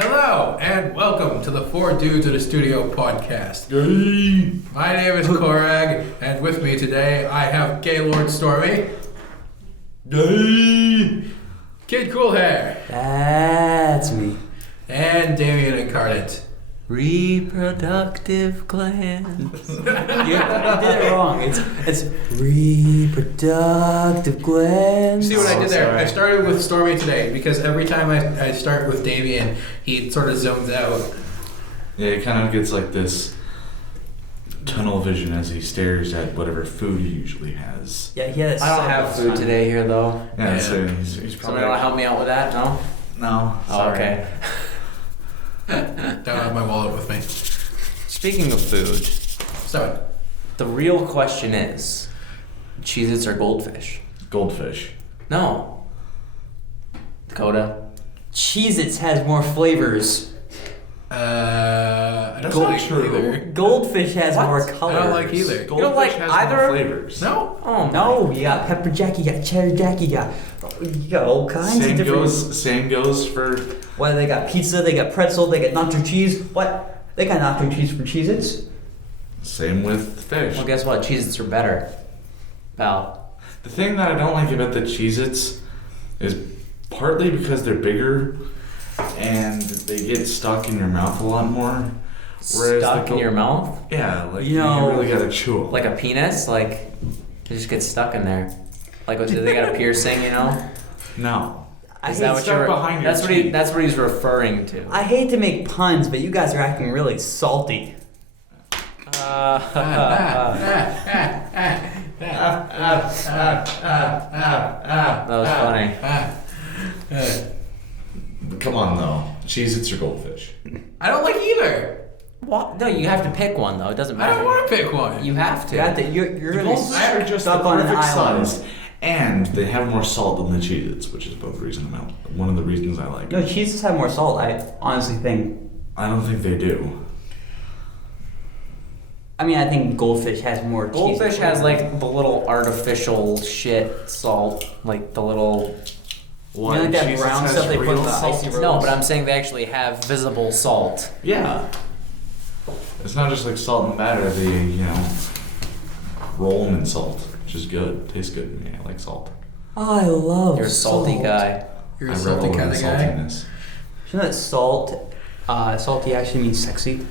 Hello, and welcome to the Four Dudes at a Studio podcast. Yay! My name is Korag, and with me today I have Gaylord Stormy. Yay! Kid Cool Hair. That's me. And Damien Incarnate. Reproductive glands. You did it wrong. It's reproductive glands. See what I did there? sorry. I started with Stormy today because every time I start with Damien, he sort of zones out. Yeah, he kind of gets like this tunnel vision as he stares at whatever food he usually has. Yeah, he had. I don't have food today here though. Yeah, Yeah. so he's probably Somebody want to help me out with that? No? No. Oh, Sorry. okay. Don't have my wallet with me. Speaking of food, So, the real question is, Cheez-Its or Goldfish? Goldfish. No. Dakota? Cheez-Its has more flavors. I don't That's like not true. either. Goldfish has What? more I colors. don't like either. You don't like has either? more flavors. No? Oh, No, you got pepper jack, you got cheddar jack, you got all kinds Same of different. Same goes for. What, they got pizza, they got pretzel, they got nacho cheese. What? They got nacho cheese for Cheez-Its? Same with fish. Well, guess what? Cheez-Its are better. Pal. The thing that I don't like about the Cheez-Its is partly because they're bigger and they get stuck in your mouth a lot more. Whereas Stuck the in your mouth? Yeah, like You know- really gotta chew 'em. Like a penis? Like, they just get stuck in there. Like, do they got a piercing, you know? No. I Is hate, that what stuck you're... behind your That's what, teeth. that's what he's referring to. I hate to make puns, but you guys are acting really salty. That was funny. Come on though. Cheez-Its or Goldfish? I don't like either. What? No, you have to pick one, though. It doesn't I matter. don't want to pick one. You have to. You're The gonna Goldfish be are just stuck the on an perfect island. size, and they have more salt than the Cheez-Its, which is both one of the reasons I like No, it. Cheez-Its have more salt. I honestly think. I don't think they do. I mean, I think Goldfish has more. Goldfish cheese has flavor. like the little artificial shit salt, like the little. What? You know, like that Cheez-Its brown has stuff they put in real the salt? icy road? No, but I'm saying they actually have visible salt. Yeah. It's not just like salt and batter. They roll them in salt, which is good. Tastes good. Yeah, I like salt. I love. You're a salty salt. guy. You're a I salty revel in kind the of guy. saltiness. You know that salt, salty actually means sexy.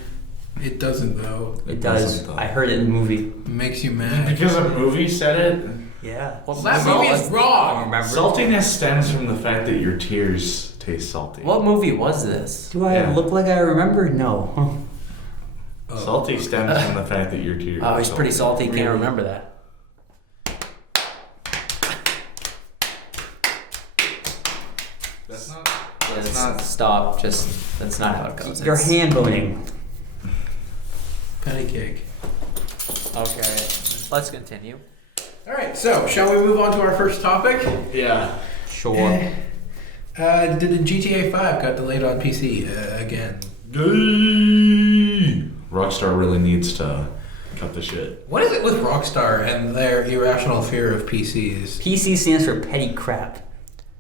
It doesn't though. It does. doesn't, though. I heard it in the movie. It makes you mad. Because a movie said it. Yeah. What That movie movie was- is wrong. Remember? Saltiness stems from the fact that your tears taste salty. What movie was this? Do I Yeah. look like I remember? No. Salty stems from the fact that your tears. Oh, are he's pretty salty. Can't Really? remember that. That's not. Yeah, That's that's not. stop. Just that's not how it goes. You're It's- hand boning. Patty cake. Okay, let's continue. All right, so shall we move on to our first topic? Yeah. Sure. Did the GTA 5 got delayed on PC again? Rockstar really needs to cut the shit. What is it with Rockstar and their irrational fear of PCs? PC stands for petty crap.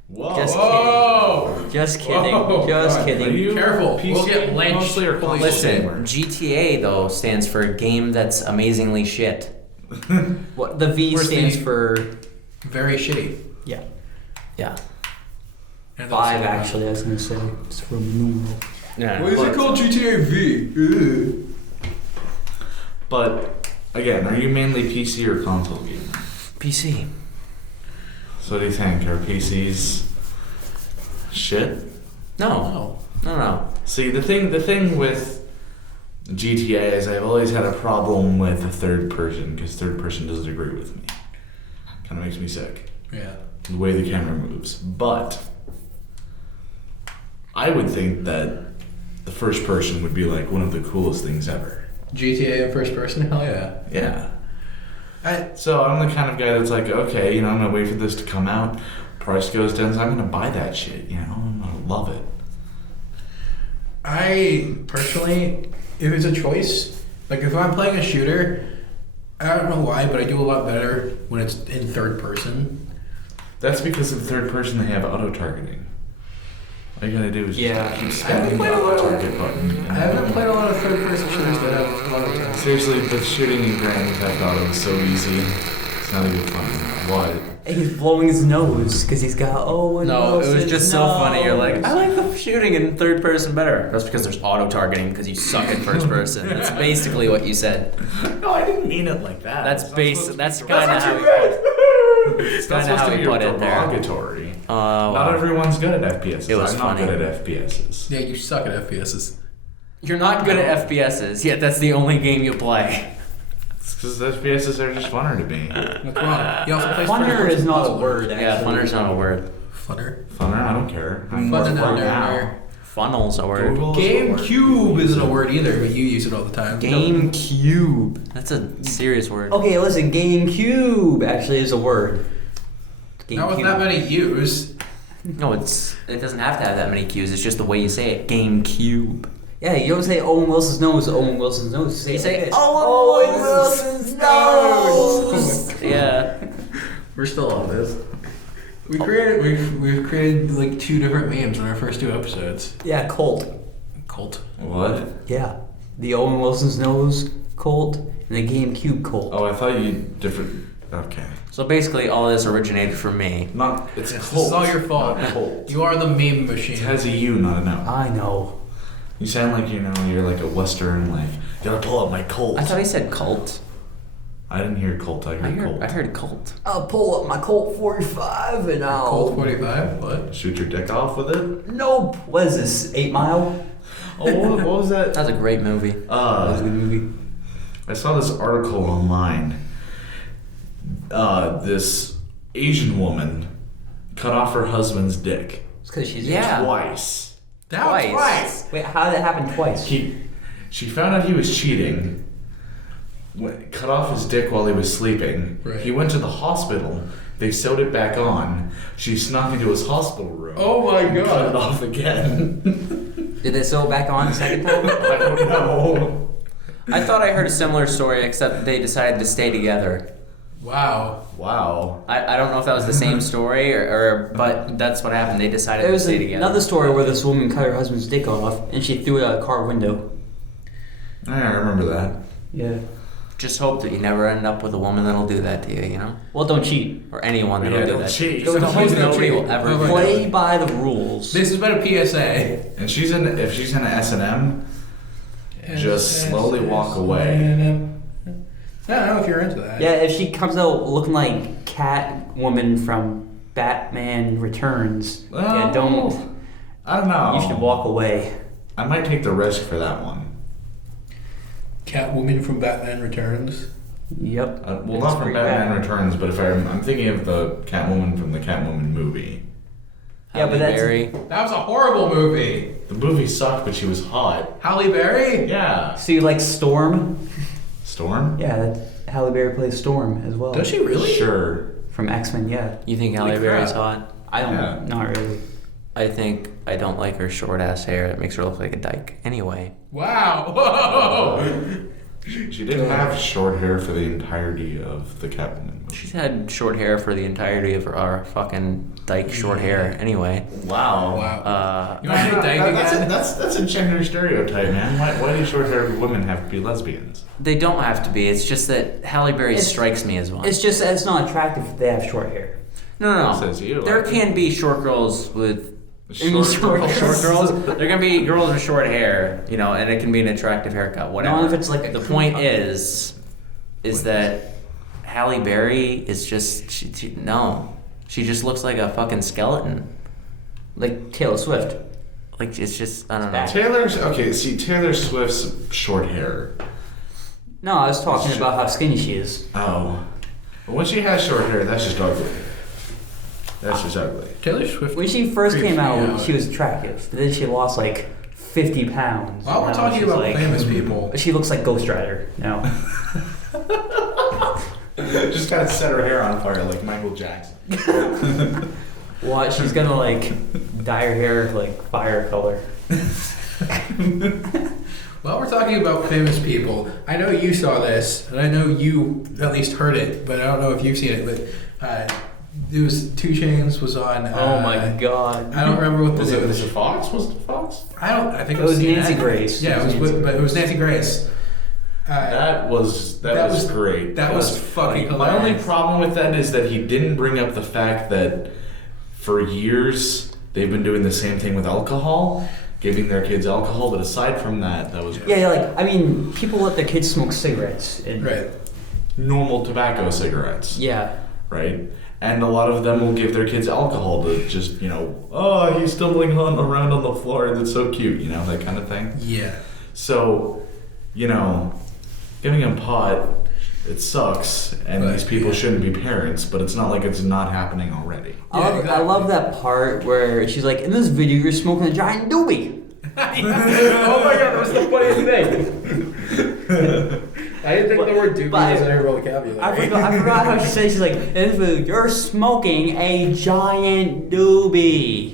Whoa. Just Whoa! Just kidding. Whoa, Just God, kidding. Are you Careful, PC we'll get lynched. mostly or console Listen, gamer? GTA though stands for game that's amazingly shit. What the V Where's stands the- for? Very shitty. Yeah. Yeah. And Five that's- actually. I was gonna say it's from numeral. Yeah. What is it called? GTA V? But again, are you mainly PC or console gamer? PC. So what do you think? Are PCs shit? No. No. See, the thing with GTA is I've always had a problem with the third person because third person doesn't agree with me. Kind of makes me sick. Yeah. The way the camera moves. But I would think that the first person would be like one of the coolest things ever. GTA in first person? Hell yeah. Yeah. I, So I'm the kind of guy that's like, okay, I'm gonna wait for this to come out. Price goes down, so I'm gonna buy that shit. I'm gonna love it. I personally, if it's a choice, like if I'm playing a shooter, I don't know why, but I do a lot better when it's in third person. That's because in third person they have auto targeting. All you gotta do is Yeah. just keep spamming the target button. I haven't played a lot of third-person shooters that have auto. Seriously, but shooting in Grand Theft Auto is so easy. It's not even fun. What? And he's blowing his nose because he's got Owen No, it was Wilson's just so funny. You're like, nose. I like the shooting in third person better. That's because there's auto targeting because you suck at first person. That's basically what you said. No, I didn't mean it like that. That's It's not base. supposed to That's be- kind of how what he you put meant. it. It's kinda not supposed how to he be put it there. derogatory. Well, Not everyone's good at FPS. It was I'm funny. not good at FPSs. Yeah, you suck at FPSs. You're not good at FPSs, yet that's the only game you play. It's because FPSs are just funner to me. What's wrong? You also play Funner is not a word. Yeah, actually. funner's not a word. Funner. Funner? I don't care. I'm Funner, more no, now. Funnel's a word. Google is a word. GameCube isn't a word either, but you use it all the time. GameCube. That's a serious word. Okay, listen. GameCube actually is a word. Not with that many U's. No, it doesn't have to have that many Q's. It's just the way you say it. GameCube. Yeah, you don't say Owen Wilson's nose. Owen Wilson's nose. You You say, say this. Owen Owen Wilson's nose. Yeah. We're still on this. We've created like 2 different memes in our first 2 episodes. Yeah, Colt. Cult. What? Yeah, the Owen Wilson's nose Colt and the GameCube Colt. Oh, I thought you different. Okay. So basically, all this originated from me. Not. It's Yes, Colt. this is all your fault. Not Colt. You are the meme It machine. has a U, not an O. I know. You sound like you're like a Western, like gotta pull up my Colt. I thought he said cult. I didn't hear Colt. I heard Colt. I heard cult. I'll pull up my Colt 45 and I'll. Colt 45? What? Shoot your dick off with it. Nope. What is this? 8 Mile? Oh, what was that? That was a great movie. That was a good movie. I saw this article online. This Asian woman cut off her husband's dick It's because she's. Yeah. twice. Twice. Wait, how did that happen twice? She found out he was cheating. Cut off his dick while he was sleeping. Right. He went to the hospital. They sewed it back on. She snuck into his hospital room. Oh my and cut it god. off again. Did they sew it back on the second time? I don't know. I thought I heard a similar story, except they decided to stay together. Wow. Wow. I don't know if that was the same story, but that's what happened. They decided There to was stay together. another story where this woman cut her husband's dick off and she threw it out a car window. I remember that. Yeah. Just hope that you never end up with a woman that'll do that to you, you know? Well, don't cheat. Or anyone that'll Yeah, do don't that. cheat. Just Don't hope cheat. nobody will ever Oh do my that. Play by the rules. This has been a PSA. And if she's in an S&M, just slowly walk away. I don't know if you're into that. Yeah, if she comes out looking like Catwoman from Batman Returns, yeah, don't. I don't know. You should walk away. I might take the risk for that one. Catwoman from Batman Returns. Yep. Well, It's not from pretty Batman bad. Returns, but if I'm thinking of the Catwoman from the Catwoman movie. Yeah, but Halle that's- Berry. That was a horrible movie. The movie sucked, but she was hot. Halle Berry? Yeah. So you like Storm? Storm? Yeah, that Halle Berry plays Storm as well. Does she really? Sure. From X-Men, yeah. You think Halle Holy Berry's crap. hot? I don't, Yeah. not really. I think I don't like her short ass hair. It makes her look like a dyke. Anyway. Wow. Whoa. She didn't have short hair for the entirety of the Catwoman movie. She's had short hair for the entirety of our fucking dyke short hair. Anyway. Wow. Wow. You want to say dyke that's, again? that's a gender stereotype, man. Why do short-haired women have to be lesbians? They don't have to be. It's just that Halle Berry It's- strikes me as one. It's just that it's not attractive if they have short hair. No. Says you. There can be short girls with short girls. There can be girls with short hair, you know, and it can be an attractive haircut. Whatever. Not if it's like a the crew point cut. is that Halle Berry is just she just looks like a fucking skeleton. Like Taylor Swift. Like it's just I don't know. bad. Taylor Swift's short hair. No, I was talking about how skinny she is. Oh. But when she has short hair, that's just ugly. That's just ugly. Taylor Swift. When she first creeps came me out, she was attractive. But then she lost like 50 pounds. While we're Now talking she's about like- famous people, She looks like Ghost Rider now. Just gotta set her hair on fire like Michael Jackson. What? She's gonna like dye her hair like fire color. while we're talking about famous people, I know you saw this, and I know you at least heard it, but I don't know if you've seen it. But It was 2 Chainz was on. Oh my god. I don't remember what the Was name it was. Fox? Was it Fox? I think It was CNN. Nancy Grace. Yeah, but it was Nancy Grace. That was great. That was fucking hilarious. My only problem with that is that he didn't bring up the fact that for years they've been doing the same thing with alcohol, giving their kids alcohol. But aside from that, that was Yeah, like, I mean, people let their kids smoke cigarettes. And, Right. normal tobacco cigarettes, Yeah. right? And a lot of them will give their kids alcohol to just, oh, he's stumbling around on the floor. That's so cute, that kind of thing. Yeah. So, giving him pot, it sucks, and But, these people yeah. shouldn't be parents, but it's not like it's not happening already. I love that part where she's like, in this video, you're smoking a giant doobie. Oh my god, that was the funniest thing. I didn't think the word doobie was in her vocabulary. I forgot how she said, she's like, in this video, you're smoking a giant doobie.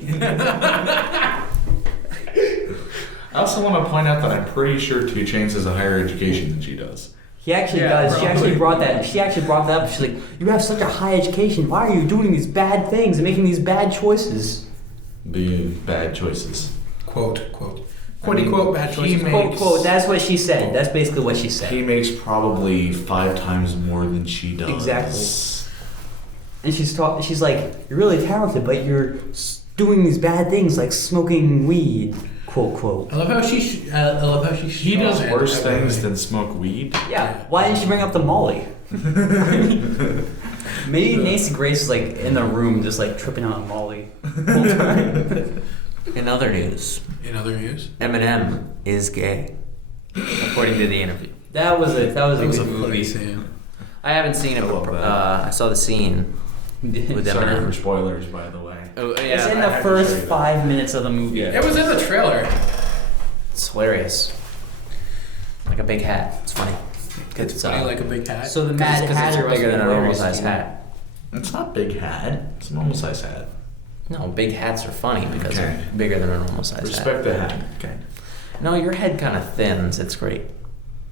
I also want to point out that I'm pretty sure 2 Chainz has a higher education than she does. He actually Yeah, does. She actually probably. brought that. She actually brought that up. She's like, "You have such a high education. Why are you doing these bad things and making these bad choices?" Being bad choices. Quote. I mean, Quote, bad he choices. makes- Quote, quote. That's what she said. That's basically what she said. He makes probably 5 times more than she does. Exactly. And she's like, "You're really talented, but you're doing these bad things like smoking weed." Quote, quote. I love how she. He He does worse things than smoke weed. Yeah. Why didn't she bring up the Molly? Maybe Nancy Grace is like in the room, just like tripping on Molly. the whole time. In other news, In other news, Eminem is gay, according to the interview. That was a that was good a funny movie. scene. I haven't seen it, but I saw the scene with Sorry Eminem. for spoilers, by the way. Oh, It's in yeah, the first 5 minutes of the movie. Yeah. It was in the trailer. it's hilarious. Like a big hat. It's funny. It's funny like a big hat. So the 'Cause Mad it's Hatter bigger than a normal hilarious, size you know? hat. It's not big hat. It's a normal size hat. No, big hats are funny because Okay. they're bigger than a normal size Respect hat. the hat. Okay. No, your head kind of thins. It's great.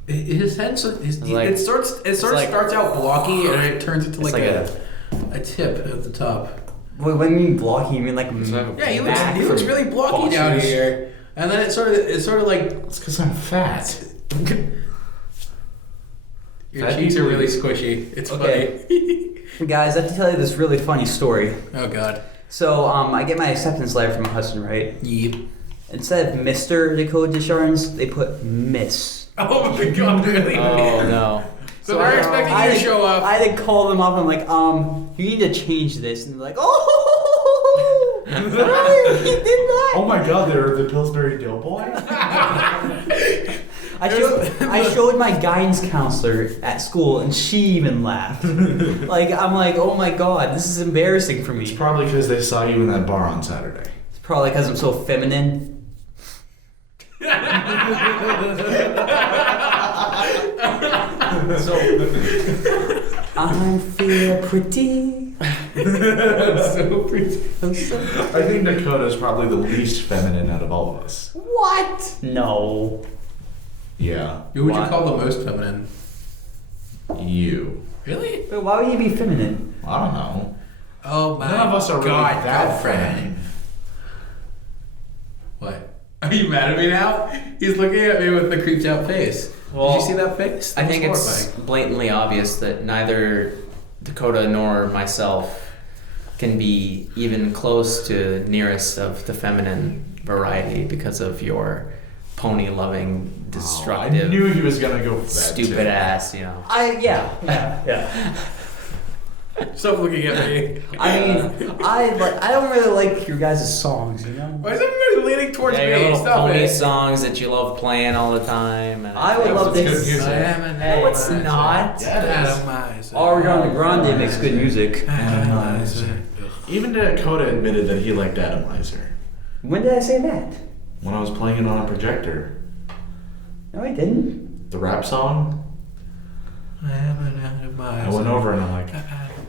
His head, like- it sort of like- starts out blocky and it turns into It's like like a tip at the top. Wait, when you mean blocky, you mean like Yeah, he looks from really blocky down Foster's. here, and then it's sort of like It's because I'm fat. your Fat cheeks are people- really squishy. It's Okay. funny. Guys, I have to tell you this really funny story. Oh god. So, I get my acceptance letter from my husband, right? Yep. Instead of Mr. Dakota Descharnes, they put Miss. Oh my god, really? Oh no. So they're expecting you to show up. I had to call them up. I'm like, you need to change this, and they're like, oh, he did that. Oh my god, they're the Pillsbury Doughboy? I showed my guidance counselor at school, and she even laughed. Like, I'm like, oh my god, this is embarrassing for It's me. probably because they saw you in that bar on Saturday. It's probably because I'm so feminine. I feel pretty. So pretty. I think Dakota is probably the least feminine out of all of us. What? No. Yeah. Who would you Why? call the most feminine? You. Really? Wait, why would you be feminine? I don't know. Oh my None of us are really god, that girlfriend. feminine. What? Are you mad at me now? He's looking at me with the creeped out face. Well, Did you see that face? I That think was it's horrifying. blatantly obvious that neither Dakota nor myself can be even close to nearest of the feminine variety because of your pony-loving, I destructive, knew he was gonna go for that. stupid too. ass, you know. Yeah. Stop looking at me. I mean, I don't really like your guys' songs, you know. Why is everybody leaning towards Yeah, your me? little Stop pony it. songs that you love playing all the time. And I would Yeah, love it's to. good music. I am an No, it's atomizer. not. Yeah, it is. Atomizer. Ariana Grande makes good music. Atomizer. Even Dakota admitted that he liked Atomizer. When did I say that? When I was playing it on a projector. No, I didn't. The rap song, I am an atomizer. I went over and I'm like,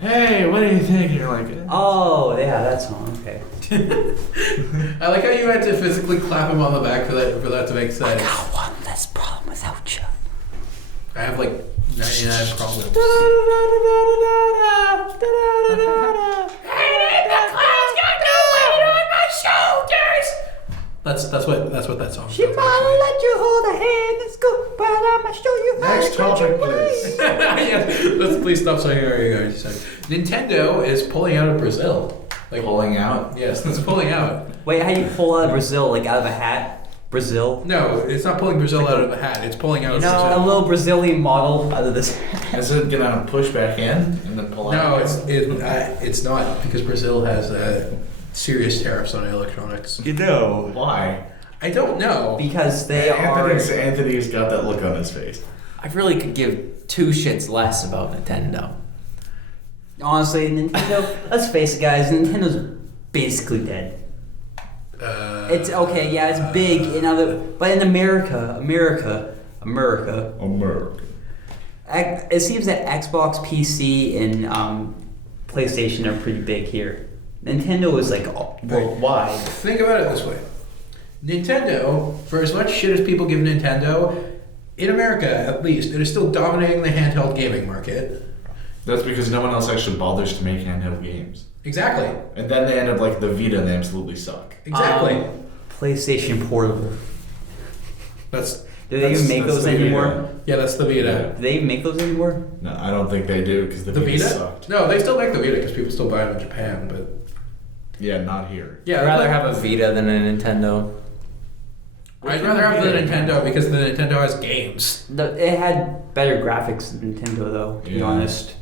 hey, what do you think? And you're like, eh. Oh, yeah, that song. Okay. I like how you had to physically clap him on the back for that to make sense. One less problem without you. I have like 99 problems. That's what that song. She sounds might let you hold her hand and scoop, but I'ma show you how Next to topic, graduate. please. Yeah, let's please stop saying what you guys said. Nintendo is pulling out of Brazil. Like Pulling out. Yes, it's pulling out. Wait, how do you pull out of Brazil, like out of a hat? Brazil? No, it's not pulling Brazil out of a hat. It's pulling out of A Brazil. little Brazilian model out of this. Is it gonna push back in and then pull No, out? it's not because Brazil has serious tariffs on electronics. You know. Why? I don't know. Because they are. Anthony's got that look on his face. I really could give two shits less about Nintendo. Honestly, Nintendo, let's face it, guys, Nintendo's basically dead. It's okay, yeah, it's big in other. But in America. It seems that Xbox, PC, and PlayStation are pretty big here. Nintendo is like worldwide. Think about it this way: Nintendo, for as much shit as people give Nintendo, in America at least, it is still dominating the handheld gaming market. That's because no one else actually bothers to make handheld games. Exactly. And then they end up like the Vita and they absolutely suck. Exactly. PlayStation Portable. That's Do they even make that's those the anymore? Vita. yeah. That's the Vita. Do they even make those anymore? No, I don't think they do because the The Vita Vita? sucked. No, they still make the Vita because people still buy them in Japan. But Yeah, not here. yeah, I'd rather but- have a Vita than a Nintendo. I'd rather have the Nintendo because the Nintendo has games. It had better graphics than Nintendo, though, to be Yeah. honest.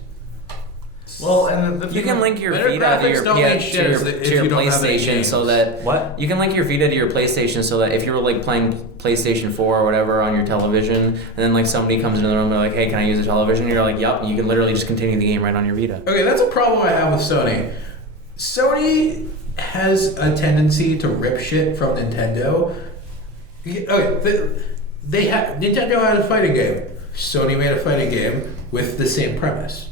Well, and the You thing can with- link your better Vita to graphics your, don't P- mean to shit your, if to your you don't have any PlayStation so games. that What? you can link your Vita to your PlayStation so that if you were like playing PlayStation 4 or whatever on your television, and then like somebody comes into the room and they're like, "Hey, can I use the television?" And you're like, "Yup." You can literally just continue the game right on your Vita. Okay, that's a problem I have with Sony. Sony has a tendency to rip shit from Nintendo. Okay, Nintendo had a fighting game. Sony made a fighting game with the same premise.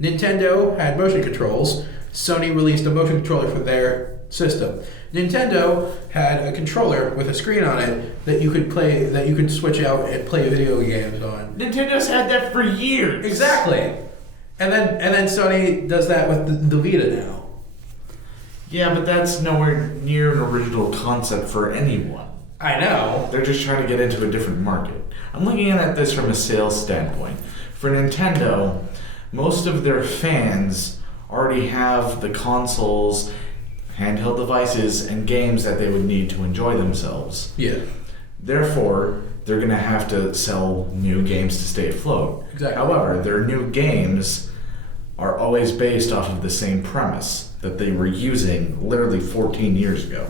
Nintendo had motion controls. Sony released a motion controller for their system. Nintendo had a controller with a screen on it that you could play, that you could switch out and play video games on. Nintendo's had that for years. Exactly. And then Sony does that with the Vita now. Yeah, but that's nowhere near an original concept for anyone. I know. They're just trying to get into a different market. I'm looking at this from a sales standpoint. For Nintendo, most of their fans already have the consoles, handheld devices, and games that they would need to enjoy themselves. Yeah. Therefore, they're going to have to sell new games to stay afloat. Exactly. However, their new games are always based off of the same premise that they were using literally 14 years ago.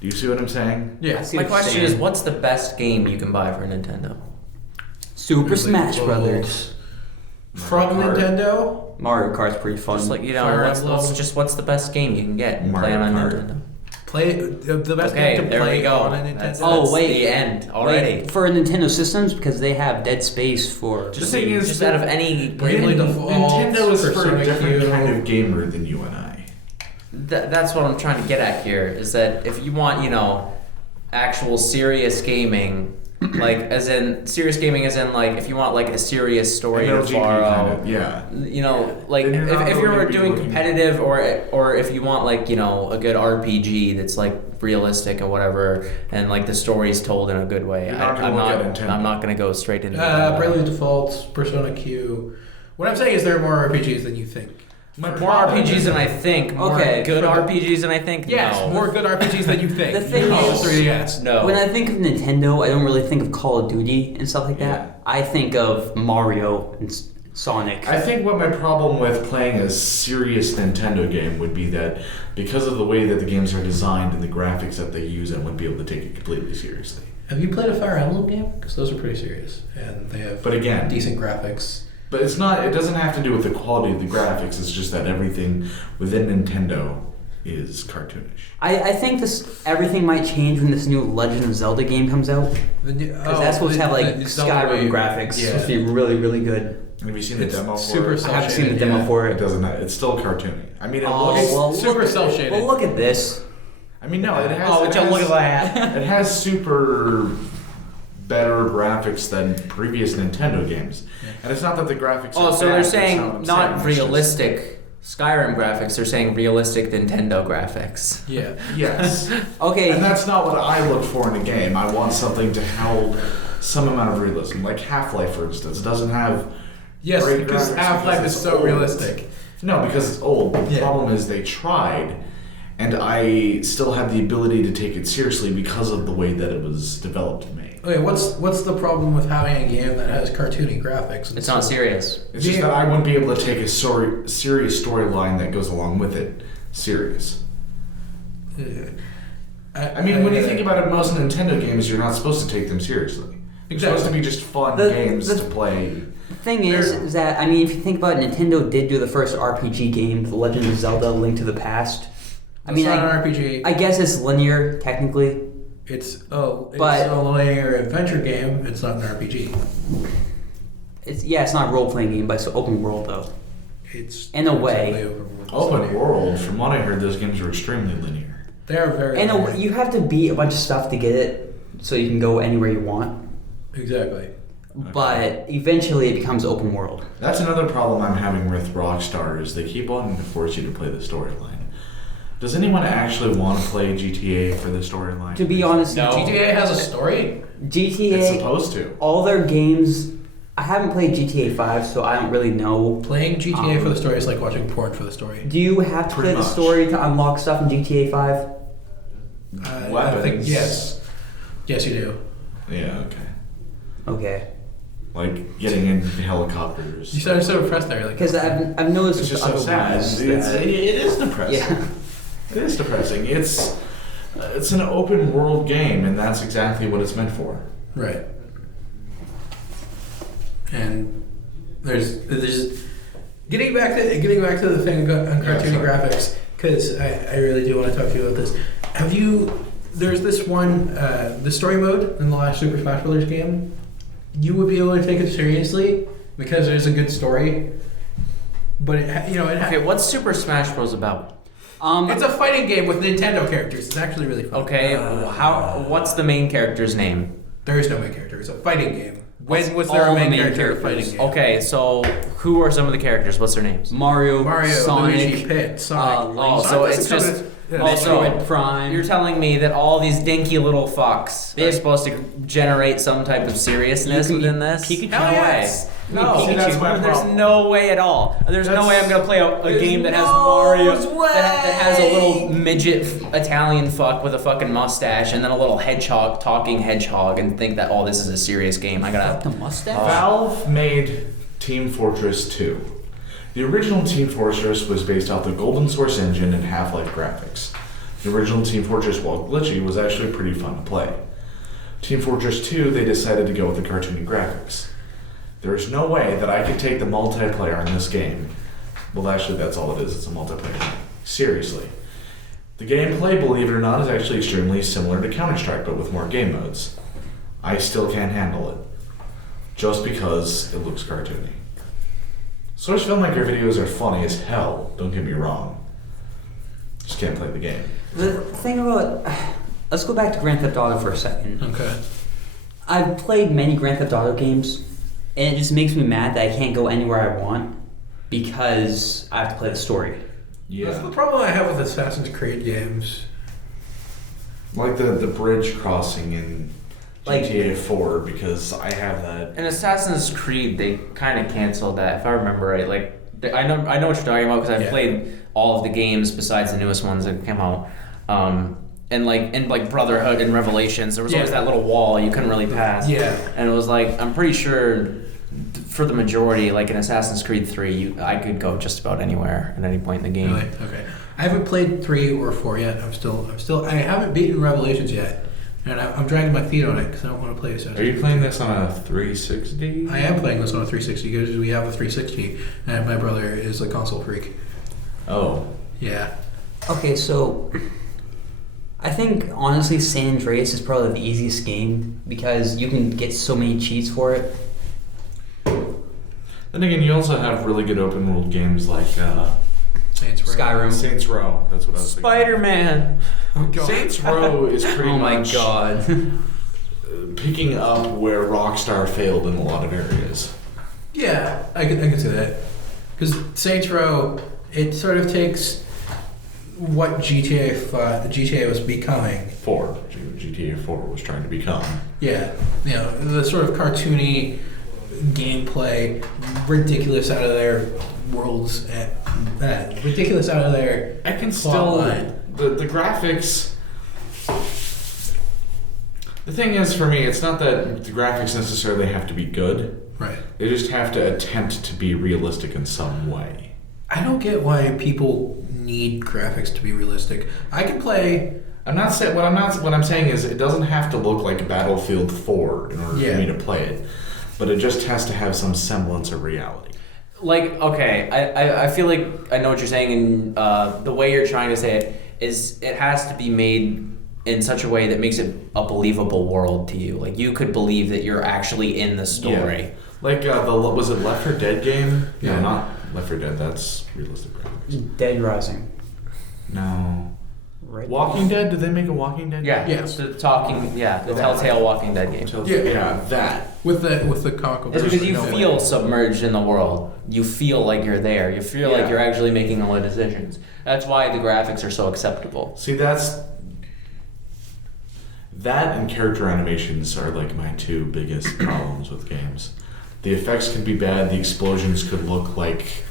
Do you see what I'm saying? Yeah. I see My what you're question saying. is, what's the best game you can buy for Nintendo? Super Smash Like, Brothers. From Mario Kart. Nintendo? Mario Kart's pretty fun. Just like Fire what's the best game you can get and play Mario on Kart. Nintendo? Play the best Okay, game to there play we go. on a Nintendo. That's Oh, wait. the end already. Wait, for Nintendo systems, because they have Dead Space for. The thing is just that out of any Bravely game, Default, Nintendo is for Persona a different Q. kind of gamer than you and I. that's what I'm trying to get at here. Is that if you want, actual serious gaming, like as in serious gaming, as in like if you want like a serious story to MLGP borrow. kind of, yeah. Like Then you're not if really you're gonna be doing looking- competitive or if you want like a good RPG that's like realistic or whatever and like the story's told in a good way. You're not gonna look at Nintendo. I'm not gonna go straight into Bravely Default, Persona Q. What I'm saying is there are more RPGs than you think. more RPGs than I think. More Okay, good for the- RPGs than I think. Yes, no. more good RPGs than you think. The thing No. is- 3DS. No. When I think of Nintendo, I don't really think of Call of Duty and stuff like that. Yeah. I think of Mario and Sonic. I think what my problem with playing a serious Nintendo game would be that because of the way that the games are designed and the graphics that they use, I wouldn't be able to take it completely seriously. Have you played a Fire Emblem game? Because those are pretty serious and they have But again, decent graphics. but it's not. It doesn't have to do with the quality of the graphics. It's just that everything within Nintendo is cartoonish. I think everything might change when this new Legend of Zelda game comes out. Because that's supposed to have like Skyrim graphics. Yeah. It's supposed to be really, really good. Have you seen the It's demo for super it? I have seen the shaded, demo yeah. for It it. doesn't. It's still cartoony. I mean, it Oh, looks. well, super look- cel-shaded. Well, look at this. I mean, no, it has. Oh, it would you has- look at that? It has super better graphics than previous Nintendo games, and it's not that the graphics. Oh, are so bad, they're that's saying what I'm not saying, it's just- realistic Skyrim graphics, they're saying realistic Nintendo graphics. Yeah. Yes. Okay. And that's not what I look for in a game. I want something to hold some amount of realism. Like Half-Life, for instance, doesn't have Yes, great because graphics Half-Life because is it's so old. realistic. No, because it's old. The Yeah. problem is they tried, and I still have the ability to take it seriously because of the way that it was developed and made. Okay, what's the problem with having a game that has cartoony graphics? It's not serious. It's just that I wouldn't be able to take a serious storyline that goes along with it serious. I mean, when you think about it, most Nintendo games, you're not supposed to take them seriously. They're supposed to be just fun games to play. The thing is that, I mean, if you think about it, Nintendo did do the first RPG game, The Legend of Zelda: Link to the Past. It's not an RPG. I guess it's linear, technically. It's But- a linear adventure game. It's not an RPG. It's not a role-playing game, but it's open world, though. It's In a way. exactly open world. Open world, from what I heard, those games were extremely linear. They are very. In a linear. way, you have to beat a bunch of stuff to get it, so you can go anywhere you want. Exactly. But eventually, it becomes open world. That's another problem I'm having with Rockstar is they keep wanting to force you to play the storyline. Does anyone actually want to play GTA for the storyline? To be honest, No. GTA has a story. It's GTA, supposed to. all their games. I haven't played GTA 5, so I don't really know. Playing GTA for the story is like watching porn for the story. Do you have to Pretty play the much. story to unlock stuff in GTA 5? I think yes. Yes, you do. Yeah, okay. Okay. Like getting in helicopters. You sound so impressed there. Like Because I've noticed It's with just so other sad. ones It that- is depressing. yeah. It is depressing. It's an open world game, and that's exactly what it's meant for. right. And there's getting back to the thing on cartoony sorry. graphics, because I really do want to talk to you about this. Have you? There's this one the story mode in the last Super Smash Bros. Game. You would be able to take it seriously because there's a good story, but Okay, what's Super Smash Bros. About? it's a fighting game with Nintendo characters. It's actually really fun. Okay, what's the main character's name? There is no main character. It's a fighting game. When was All there a the main character in a characters. fighting game? Okay, so who are some of the characters? What's their names? Mario, Mario, Luigi, Sonic, Pit, Sonic. Link. so Sonic it's doesn't just- count as- yeah. Also, Metroid Prime. You're telling me that all these dinky little fucks They're are supposed to generate some type of seriousness You can within be this? Pikachu. No Hell way. yes. No, See, that's my there's problem. no way at all. There's no way I'm gonna play a game that has Mario that has a little midget Italian fuck with a fucking mustache and then a little talking hedgehog and think that this is a serious game. I the gotta. mustache. Valve made Team Fortress 2. The original Team Fortress was based off the Golden Source engine and Half-Life graphics. The original Team Fortress, while glitchy, was actually pretty fun to play. Team Fortress 2, they decided to go with the cartoony graphics. There's no way that I could take the multiplayer in this game. Well, actually, that's all it is. It's a multiplayer game. Seriously. The gameplay, believe it or not, is actually extremely similar to Counter-Strike, but with more game modes. I still can't handle it. Just because it looks cartoony. Source filmmaker videos are funny as hell, don't get me wrong. Just can't play the game. The thing about let's go back to Grand Theft Auto for a second. Okay. I've played many Grand Theft Auto games, and it just makes me mad that I can't go anywhere I want because I have to play the story. That's the Yeah. problem I have with Assassin's Creed games. Like the bridge crossing in Like- GTA 4, because I have that. In Assassin's Creed, they kind of canceled that, if I remember right. Like, I know what you're talking about because I've Yeah. played all of the games besides the newest ones that came out. And like Brotherhood and Revelations, there was always Yeah. that little wall you couldn't really pass. Yeah. And it was like, I'm pretty sure for the majority, like in Assassin's Creed 3, I could go just about anywhere at any point in the game. Really? Okay. I haven't played 3 or 4 yet. I haven't beaten Revelations yet, and I'm dragging my feet on it because I don't want to play Assassin's Are you Creed. playing this on a 360? I am playing this on a 360 because we have a 360, and my brother is a console freak. Oh. Yeah. Okay, so I think honestly San Andreas is probably the easiest game because you can get so many cheats for it. Then again, you also have really good open world games like Saints Row. Skyrim. Saints Row. That's what I was thinking. Spider-Man! Oh, God. Saints Row is pretty Oh my much god. picking up where Rockstar failed in a lot of areas. Yeah, I can see that. Because Saints Row it sort of takes what GTA was becoming. 4. GTA 4 was trying to become. Yeah, the sort of cartoony gameplay, ridiculous out of their worlds, ridiculous out of their. I can plot still line. the graphics. The thing is, for me, it's not that the graphics necessarily have to be good. Right. They just have to attempt to be realistic in some way. I don't get why people need graphics to be realistic. I can play. I'm not saying what I'm saying is it doesn't have to look like Battlefield 4 in order for me to play it, but it just has to have some semblance of reality. Like, okay, I feel like I know what you're saying, and the way you're trying to say it is it has to be made in such a way that makes it a believable world to you. Like, you could believe that you're actually in the story. Yeah. Like, was it Left 4 Dead game? Yeah. No, not Left 4 Dead, that's realistic graphics. Dead Rising. No. Right. Walking Dead? Did they make a Walking Dead? Yeah, Yes. the Telltale Walking Dead game. Yeah, that. With the comic book. It's because you No feel way. submerged in the world. You feel like you're there. You feel like you're actually making all the decisions. That's why the graphics are so acceptable. See, that and character animations are like my two biggest problems with games. The effects can be bad, the explosions could look like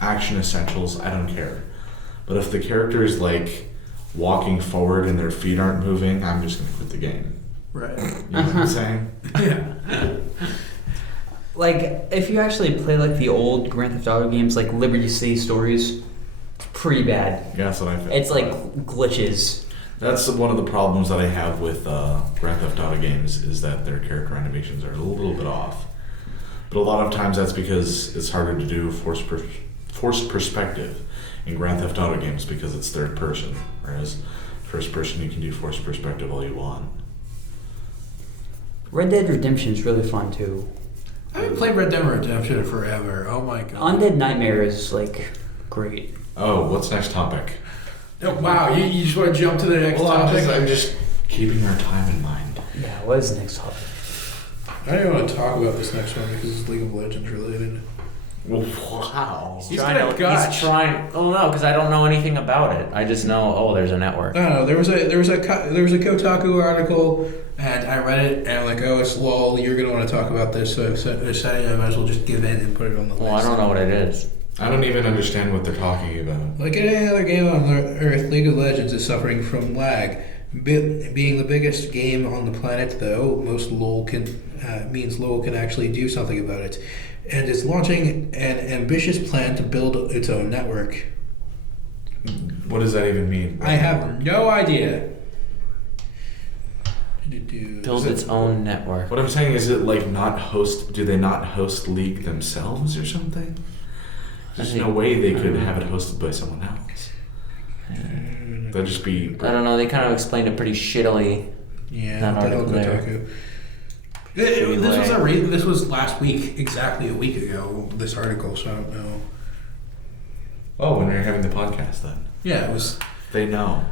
action essentials, I don't care. But if the character is like walking forward and their feet aren't moving, I'm just gonna quit the game. Right. You know what I'm saying? Yeah. Like, if you actually play like the old Grand Theft Auto games, like Liberty City Stories, it's pretty bad. Yeah, that's what I feel. It's like glitches. That's one of the problems that I have with Grand Theft Auto games is that their character animations are a little bit off. But a lot of times that's because it's harder to do forced perspective in Grand Theft Auto games because it's third person, whereas first person you can do forced perspective all you want. Red Dead Redemption is really fun too. I haven't played Red Dead Redemption in forever. Oh my god. Undead Nightmare is like great. Oh, what's next topic? Oh, wow, you just want to jump to the next topic? I'm just keeping our time in mind. Yeah, what is the next topic? I don't even want to talk about this next one because it's League of Legends related. Wow. He's got a gotch. He's trying. Oh no, because I don't know anything about it. I just know. Oh, there's a network. No, there was a Kotaku article, and I read it, and I'm like, oh, it's lol. You're gonna want to talk about this, so I might as well just give in and put it on the list. Well, I don't know what it is. I don't even understand what they're talking about. Like any other game on Earth, League of Legends is suffering from lag. Being the biggest game on the planet, though, means LoL can actually do something about it, and it's launching an ambitious plan to build its own network. What does that even mean? I have no idea. Build its own network. What I'm saying is it like do they not host League themselves or something? There's no way they could have it hosted by someone else. That'd just be... I don't know. They kind of explained it pretty shittily. Yeah, That what the hell, article there. Kotaku? This was last week, exactly a week ago. This article, so I don't know. Oh, when we were having the podcast then. Yeah, it was. They know.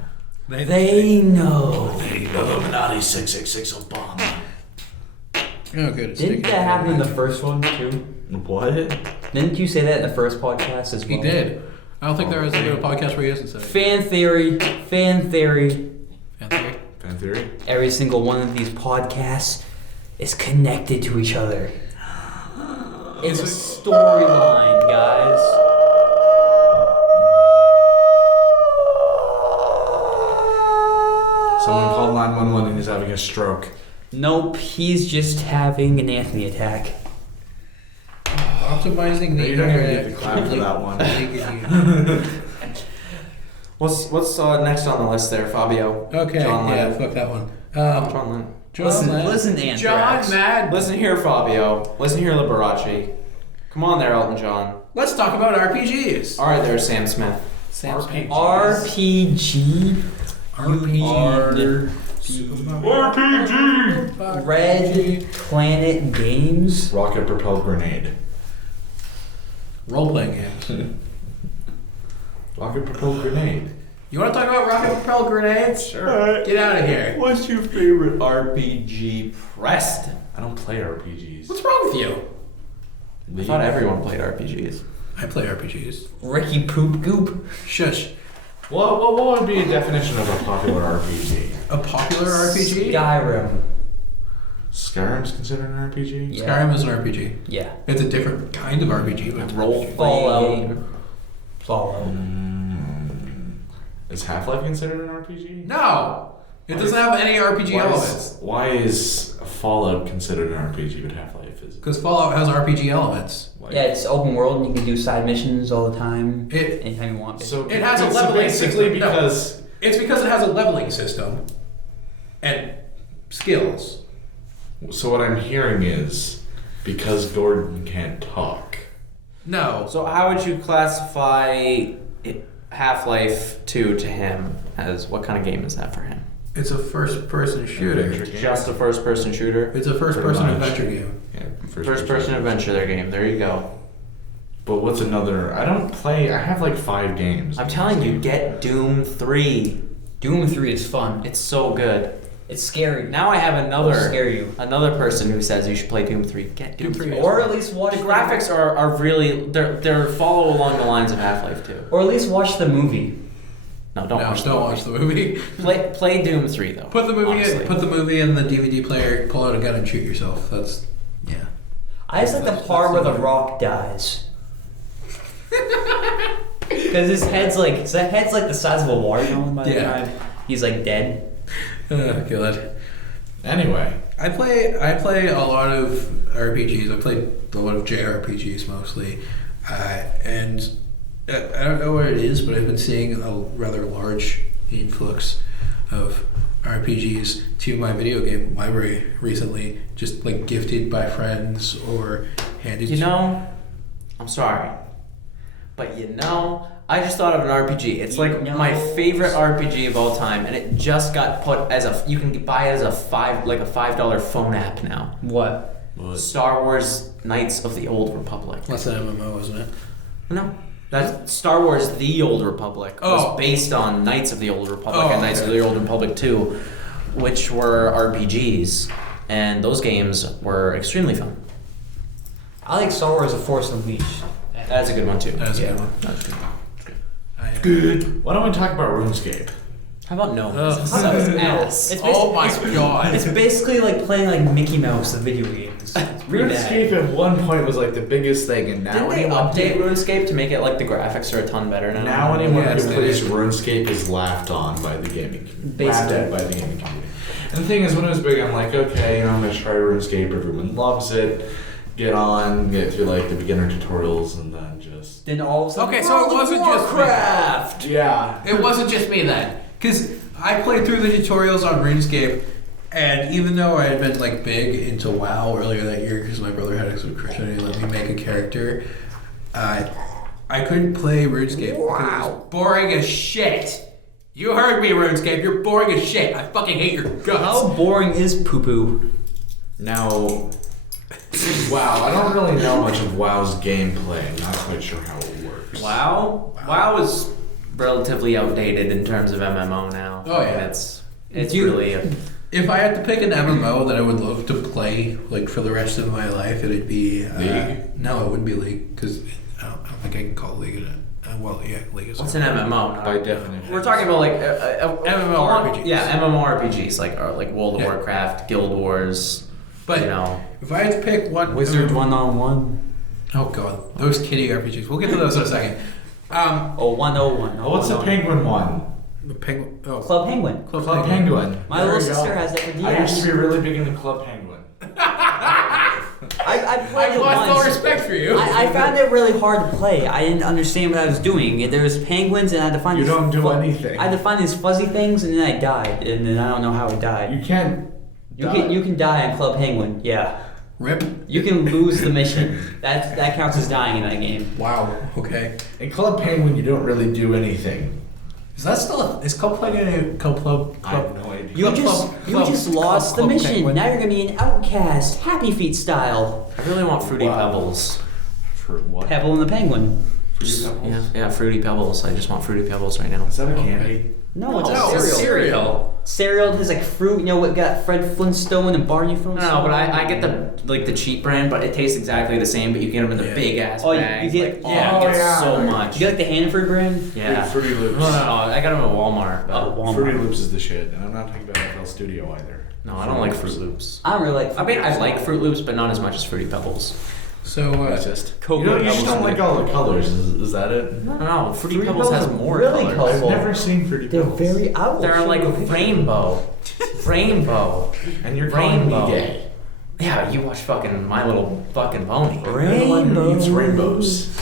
They know. Illuminati 666 Obama. Oh, good. it's Didn't taking that a happen in the moment. first one too? What? Didn't you say that in the first podcast as well? He did. I don't think there was a podcast where he hasn't said it. Fan theory. Fancy. Fan theory? Every single one of these podcasts is connected to each other. It's a storyline, guys. Someone called 911 and he's having a stroke. Nope, he's just having an Anthony attack. Optimizing No, the you don't even internet. get the clap for that one. What's next on the list there, Fabio? Okay, John yeah, Lennon. fuck that one. John Lennon. Listen, Anthrax. John Madden. Listen here, Fabio. Listen here, Liberace. Come on there, Elton John. Let's talk about RPGs. All right, there, Sam Smith. Sam Smith. RPG. RPG. Red Planet Games. Rocket propelled grenade. Role-playing games. Rocket propelled grenade. You want to talk about rocket-propelled grenades? Sure. Get out of here. What's your favorite RPG, Preston? I don't play RPGs. What's wrong with you? I thought everyone played RPGs. I play RPGs. Ricky Poop Goop. Shush. What would be a definition of a popular RPG? A popular RPG? Skyrim. Skyrim's considered an RPG? Yeah. Skyrim is an RPG. Yeah. It's a different kind of RPG, but it's Role Fallout. playing. Fallout. Is Half-Life considered an RPG? No! It doesn't have any RPG elements. Why is Fallout considered an RPG but Half-Life is? Because Fallout has RPG elements. Like, Yeah, it's open world and you can do side missions all the time. It Anytime you want. So It has a so leveling basically system. No. because It's because it has a leveling system and skills. so what I'm hearing is because Gordon can't talk. No. So how would you classify Half-Life 2 to him as what kind of game is that for him? It's a first-person shooter. Adventure game? Just a first-person shooter? It's a first-person Pretty much. adventure game. Yeah, First-person adventure their game. There you go. But what's another? I don't play. I have like 5 games. I'm telling you, get Doom 3. Doom 3 is fun. It's so good. It's scary. Now I have It'll scare you. another person who says you should play Doom 3. Get Doom 3. Or at least watch The graphics are really they're follow along the lines of Half-Life 2. Or at least watch the movie. No, don't watch the don't movie. watch the movie. Play Doom 3 though. Put the movie honestly. in. Put the movie in the DVD player. Pull out a gun and shoot yourself. That's yeah. I just like the part where the Rock dies. Because his head's like the size of a watermelon by the Yeah. time he's like dead. God. Anyway, I play a lot of RPGs. I play a lot of JRPGs mostly, and I don't know what it is, but I've been seeing a rather large influx of RPGs to my video game library recently. Just like gifted by friends or handed. You know, I'm sorry, but I just thought of an RPG. It's like my favorite RPG of all time, and it just got put as you can buy it as a $5 phone app now. What? Star Wars Knights of the Old Republic. That's an MMO, isn't it? No. That's Star Wars The Old Republic was based on Knights of the Old Republic and Knights of the Old Republic 2, which were RPGs, and those games were extremely fun. I like Star Wars: The Force Unleashed. That's a good one too. That's a good one. That's a good one. good. Why don't we talk about RuneScape? How about no? Ugh. This sucks ass. It's Oh my basically- god. It's basically like playing like Mickey Mouse, the video games. It's really bad. RuneScape at one point was like the biggest thing, and now Didn't they anyone update RuneScape to make it like the graphics are a ton better now? Now anyone Yes, who they plays did. RuneScape is laughed on by the gaming community. Basically. Laughed at by the gaming community. And the thing is, when it was big, I'm like, okay, I'm gonna try RuneScape. Everyone loves it. Get through like the beginner tutorials, and then just Then all of a sudden, Okay, so it World of wasn't just Warcraft. yeah. It wasn't just me then, because I played through the tutorials on RuneScape, and even though I had been like big into WoW earlier that year, because my brother had a subscription and he let me make a character, I couldn't play RuneScape because it was boring as shit. You heard me, RuneScape. You're boring as shit. I fucking hate your guts. How boring is poo poo? Now, WoW. I don't really know much of WoW's gameplay. I'm not quite sure how it works. WoW is relatively outdated in terms of MMO now. Oh, yeah. And it's You- really If I had to pick an MMO that I would love to play like for the rest of my life, it'd be League? No, it wouldn't be League because I don't think I can call League it. Well, yeah, League is. what's an MMO? By definition. We're talking about like MMORPGs. Yeah, MMORPGs like World of Yeah. Warcraft, Guild Wars. But you know, if I had to pick one Wizard MMO 1-on-1. Oh god, those kitty RPGs. We'll get to those in a second. Oh, 101. Oh, what's the penguin one? The penguin. Oh, Club Penguin. Club Penguin. My There little we go. sister has that for DS. I used to be really big into Club Penguin. I played I've it lost all once. respect for you. I found it really hard to play. I didn't understand what I was doing. There was penguins, and I had to find You these don't do anything. I had to find these fuzzy things, and then I died, and then I don't know how I died. You can't. You can die on Club Penguin. Yeah, Rip. you can lose the mission. That counts as dying in that game. Wow. Okay. In Club Penguin, you don't really do anything. Is that still? Is Club Penguin Club? I have no idea. You just lost the mission. Penguin. Now you're gonna be an outcast, Happy Feet style. I really want Fruity Wow. Pebbles. For what? Pebble and the Penguin. Fruity Pebbles? Yeah, Fruity Pebbles. I just want Fruity Pebbles right now. Is that a candy? No, it's No, a it's cereal. Cereal has like fruit. You know what got Fred Flintstone and Barney Flintstone? No, but I get the cheap brand, but it tastes exactly the same. But you get them in the Yeah. big ass Oh, you bags. get- like, yeah. you get Oh, yeah. so much. You get like the Hannaford brand? Yeah. Fruity Loops. No, I got them at Walmart. But Oh, Walmart. Fruity Loops is the shit, and I'm not talking about FL Studio either. no, I don't like Fruit Loops. I don't really like. I mean, I like Fruit Loops, but not as much as Fruity Pebbles. So, Racist. Cocoa You just Pebbles don't are like all the colors. Is that it? No, Fruity Fruity Pebbles has Pebbles are more really colors. colorful. I've never seen Fruity They're Pebbles. very out. They're like rainbow. Rainbow. And you're calling Rainbow. me gay. Yeah, you watch fucking My Little Fucking Pony. You're the one who eats Rainbows. rainbows.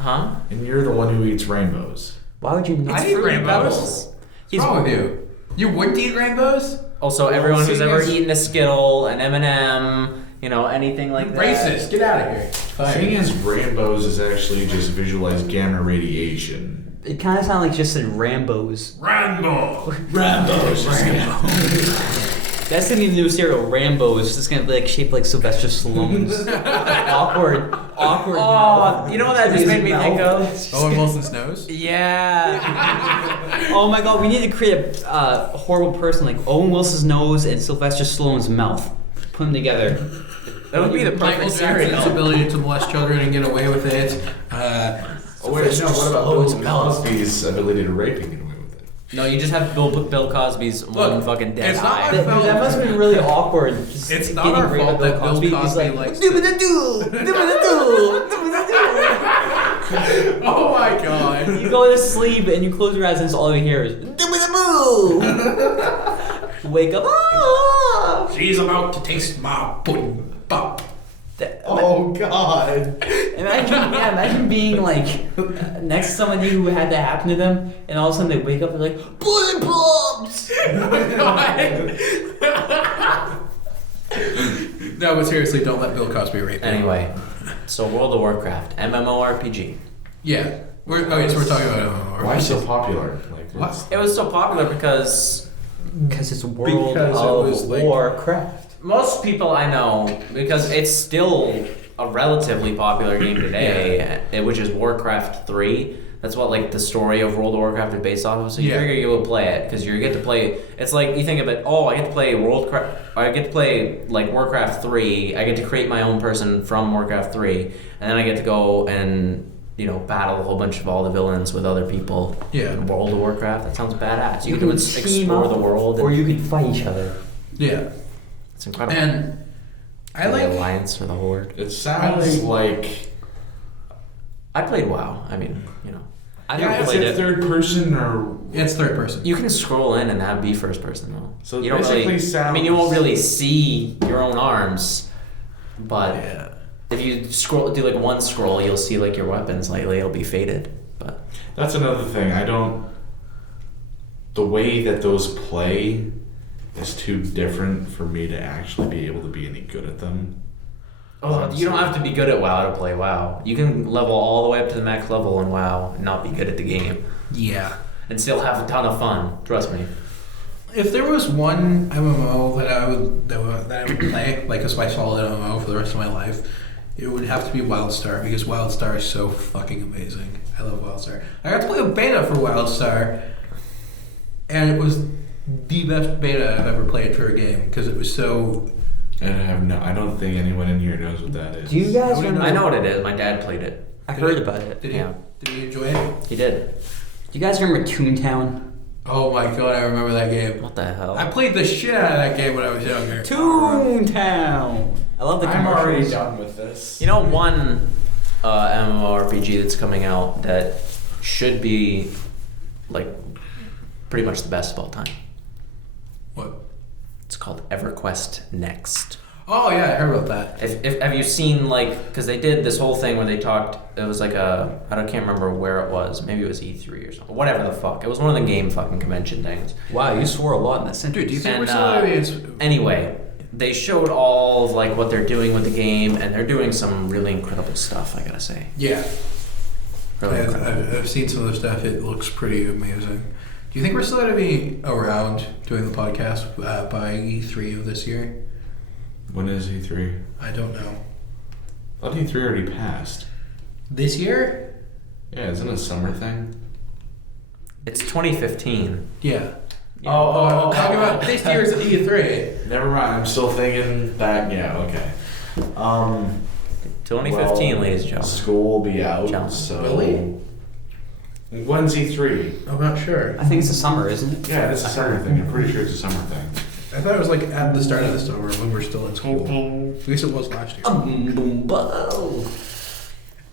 Huh? And you're the one who eats rainbows. Why would you not? I eat Fruity rainbows. Pebbles. what's wrong with you? You wouldn't eat rainbows? Also, everyone who's seeing ever as- eaten a Skittle, an M&M, anything like that. Racist. Get out of here. Seeing as rainbows is actually just visualize gamma radiation. It kind of sounded like you just said Rambo's. Rambo. Rainbows. That's gonna be the new cereal, Rambo's. It's gonna be like shaped like Sylvester Stallone's. awkward. Oh, you know what that just made me think of? Owen Wilson's nose? Yeah. Oh my god, we need to create a horrible person like Owen Wilson's nose and Sylvester Stallone's mouth. Put them together. That would be the Michael perfect Jackson's cereal. ability to molest children and get away with it. Oh wait, no. What about Bill Cosby's ability to rape and get away with it? No, you just have Bill Cosby's one Look, fucking dead it's not eye. my That must have been really awkward. Just It's not getting our raped by fault that Bill He's Cosby like, likes "Dibba-da-doo, dibba-da-doo, dibba-da-doo." Oh my god. You go to sleep and you close your eyes and it's all you hear is "Dibba-da-boo." Wake up. Ah! She's about to taste my pudding. Bop. Oh god. Imagine being like next to somebody who had that happen to them, and all of a sudden they wake up and they're like, "Pudding pops!" No, but seriously, don't let Bill Cosby rape you. Anyway, so World of Warcraft, MMORPG. Yeah. So we're talking about MMORPG. Why so popular? Like What? It was so popular because Because it's World Because it of was like- Warcraft. most people I know, because it's still a relatively popular game today, which is Warcraft 3. That's what like the story of World of Warcraft is based off of. So you Yeah. figure you will play it because you get to play. It's like you think of it. Oh, I get to play I get to play like Warcraft 3. I get to create my own person from Warcraft 3, and then I get to go and battle a whole bunch of all the villains with other people. Yeah. In World of Warcraft. That sounds badass. You can can team explore up, the world. or And you could fight each other. Yeah. it's incredible. And I the like. Alliance or the Horde. it sounds like I played WoW. I mean, I Yeah, never is played it it. third person or It's third person. You can scroll in and have be first person though. So it you don't basically really. I mean, you sounds- won't really see your own arms, but Yeah. if you do like one scroll, you'll see like your weapons. Lately, it'll be faded. But That's another thing. The way that those play is too different for me to actually be able to be any good at them. you don't have to be good at WoW to play WoW. You can level all the way up to the max level in WoW and not be good at the game, Yeah. and still have a ton of fun. Trust me. If there was one MMO that I would play, like a solid MMO for the rest of my life, it would have to be WildStar because WildStar is so fucking amazing. I love WildStar. I got to play a beta for WildStar, and it was the best beta I've ever played for a game because it was so. I don't think anyone in here knows what that is. Do you guys I remember? I know what it is. My dad played it. I heard about it. Did Yeah. you enjoy it? He did. Do you guys remember Toontown? Oh my god, I remember that game. What the hell? I played the shit out of that game when I was younger. Toontown. I love the I'm already commercials. done with this. One MMORPG that's coming out that should be like pretty much the best of all time. What? It's called EverQuest Next. Oh yeah, I heard about that. If have you seen because they did this whole thing where they talked. It was like can't remember where it was. Maybe it was E3 or something. Whatever the fuck. It was one of the game fucking convention things. Wow, you swore a lot in that sentence. Dude, do you think And, we're still Anyway, they showed all of what they're doing with the game, and they're doing some really incredible stuff. I gotta say, Yeah. really incredible. I've seen some of the stuff. It looks pretty amazing. Do you think we're still going to be around doing the podcast by E3 of this year? When is E3? I don't know. I thought E3 already passed. This year? Yeah, isn't it a summer thing? It's 2015. Yeah. Oh, Talking about this year's E3. Never mind. I'm still thinking that. Yeah, okay. 2015, well, ladies and gentlemen. School will be out. Gentlemen. So Really? When's E3? I'm not sure. I think it's the summer, isn't it? Yeah, it's a summer thing. I'm pretty sure it's a summer thing. I thought it was like at the start of the summer when we're still in school. At least it was last year. Boom, boom, boom.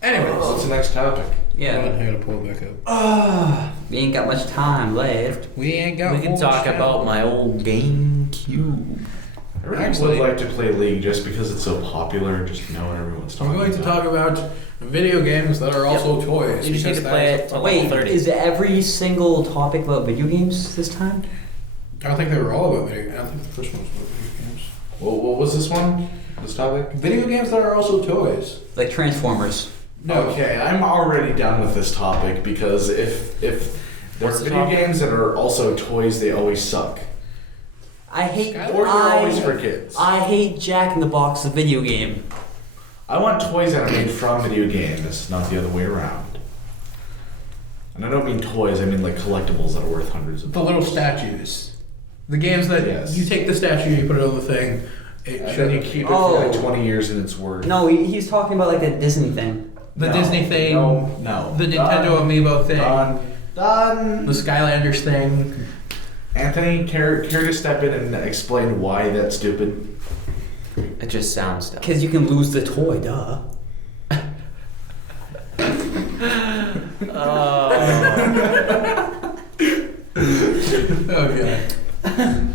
Anyways. What's the next topic? Yeah. I gotta pull it back up. We ain't got much time left. We ain't got We can much talk time. about my old GameCube. I really Actually- would like to play League just because it's so popular. Just knowing everyone's talking. We're going to about talk about video games that are also toys. You just need because to play that is- it till Wait, level 30. is every single topic about video games this time? I don't think they were all about video. I don't think the first one was about video games. What was this one? This topic? Video games that are also toys. Like Transformers. No. Okay, I'm already done with this topic because if there are What's the video topic? games that are also toys, they always suck. I hate. Or they're always for kids. I hate Jack in the Box, the video game. I want toys that are made from video games, not the other way around. And I don't mean toys, I mean like collectibles that are worth hundreds of The dollars. little statues. The games that Yes. you take the statue, you put it on the thing. It And should then you keep it for Oh. like 20 years and it's worth. No, he's talking about like a Disney thing. the No, Disney thing, No. the Nintendo Amiibo thing, Done. the Skylanders thing. Anthony, care to step in and explain why that's stupid? It just sounds dumb. Because you can lose the toy, duh. Oh god.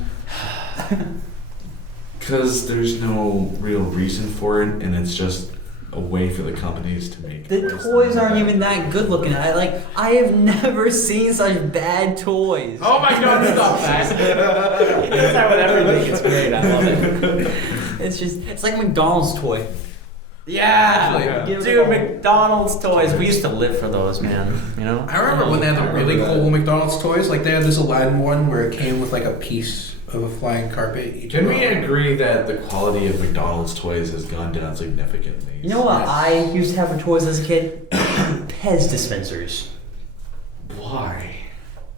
Because there's no real reason for it, and it's just a way for the companies to make The toys aren't even that good looking. I have never seen such bad toys. Oh my god, stop that. It's not with everything. It's great. I love it. It's like McDonald's toy. Yeah, Give it dude, all. McDonald's toys. We used to live for those, man. You know. I remember when they had I the really remember that. cool McDonald's toys. Like they had this Aladdin one where it came with like a piece of a flying carpet. Each Can we row. agree that the quality of McDonald's toys has gone down significantly? You know what Yes. I used to have for toys as a kid? Pez dispensers. Why?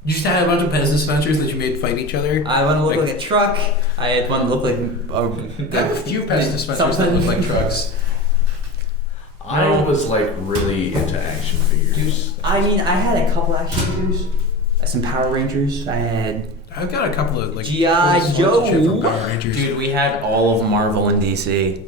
You just had a bunch of Pez dispensers that you made fight each other. I had one that looked like a truck. I had one that looked like I have a few Pez dispensers that look like trucks. I was like really into action figures. I mean, I had a couple action figures. Some Power Rangers. I had. I've got a couple of like G.I. old swords and shit from Joe. Power Rangers. Dude, we had all of Marvel and DC.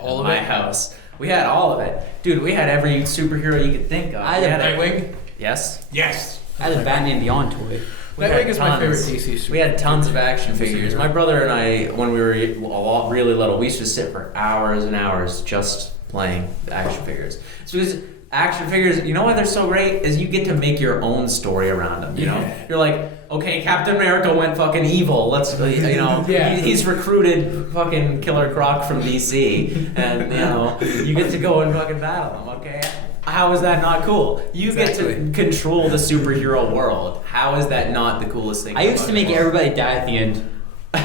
All of my it? house. We had all of it. Dude, we had every superhero you could think of. I We had a Nightwing. Yes. Yes. I had a Batman Beyond toy. We Nightwing had is my tons. favorite DC superhero. We had tons of action figures. Superhero. My brother and I, when we were really little, we used to sit for hours and hours just playing the action figures. It's because action figures, you know why they're so great? Is you get to make your own story around them. You know, Yeah. you're like, okay, Captain America went fucking evil. Let's, you know, Yeah. he's recruited fucking Killer Croc from DC, and you know, you get to go and fucking battle him. Okay. How is that not cool? You get Exactly. to control the superhero world. How is that not the coolest thing? I used about to make it? everybody die at the end.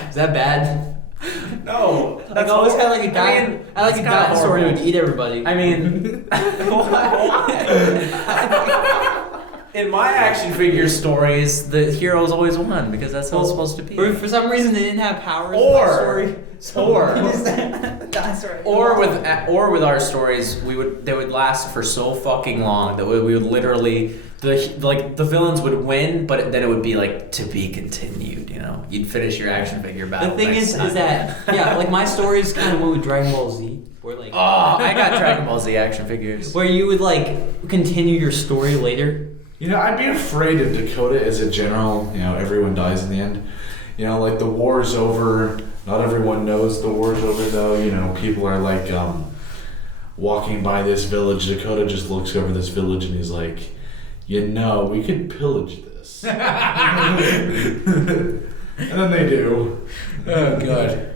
Is that bad? No, Like I always had like a guy. I mean, I had like a that's dinosaur who horrible. would eat everybody. I mean, in my action figure stories, the heroes always won because that's how it's supposed to be. For some reason, they didn't have powers. in Or- the story. or- Dinosaur. Or with our stories, they would last for so fucking long that we would literally the villains would win, but then it would be like to be continued. You know, you'd finish your action figure battle. The thing next time. is that like my story is kind of went with Dragon Ball Z, where like Oh, I got Dragon Ball Z action figures. where you would like continue your story later. You know, I'd be afraid of Dakota as a general. You know, everyone dies in the end. You know, like the war's over. Not everyone knows the war's over, though. You know, people are like walking by this village. Dakota just looks over this village and he's like, you know, we could pillage this. And then they do. Oh god.